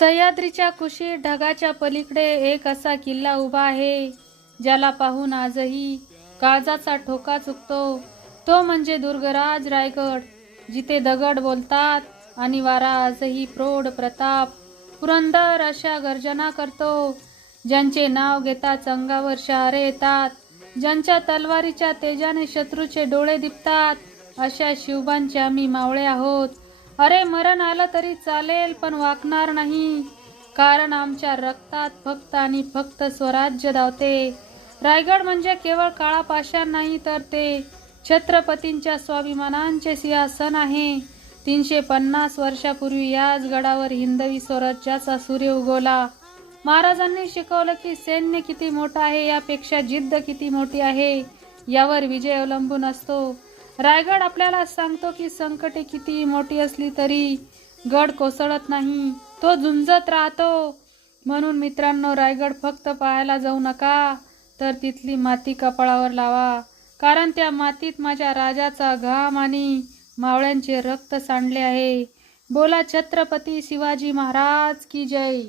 सह्याद्रीच्या कुशीत ढगाच्या पलीकडे एक असा किल्ला उभा आहे, ज्याला पाहून आजही काळजाचा ठोका चुकतो. तो म्हणजे दुर्गराज रायगड, जिथे दगड बोलतात आणि वारा आजही प्रौढ प्रताप पुरंदर अशा गर्जना करतो. ज्यांचे नाव घेताच अंगावर शहारे येतात, ज्यांच्या तलवारीच्या तेजाने शत्रूचे डोळे दिपतात, अशा शिवबांचे आम्ही मावळे आहोत. अरे, मरण आलं तरी चालेल, पण वाकणार नाही, कारण आमच्या रक्तात फक्त आणि फक्त स्वराज्य धावते. रायगड म्हणजे केवळ काळा पाषाण नाही, तर ते छत्रपतींच्या स्वाभिमानांचे सिंहासन आहे. 350 वर्षापूर्वी याच गडावर हिंदवी स्वराज्याचा सूर्य उगवला. महाराजांनी शिकवलं की सैन्य किती मोठं आहे यापेक्षा जिद्द किती मोठी आहे, यावर विजय अवलंबून असतो. रायगड आपल्याला सांगतो की संकटे किती मोठी असली तरी गड कोसळत नाही, तो झुंजत राहतो. म्हणून मित्रांनो, रायगड फक्त पाहायला जाऊ नका, तर तिथली माती कपाळावर लावा, कारण त्या मातीत माझ्या राजाचा घाम आणि मावळ्यांचे रक्त सांडले आहे. बोला छत्रपती शिवाजी महाराज की जय.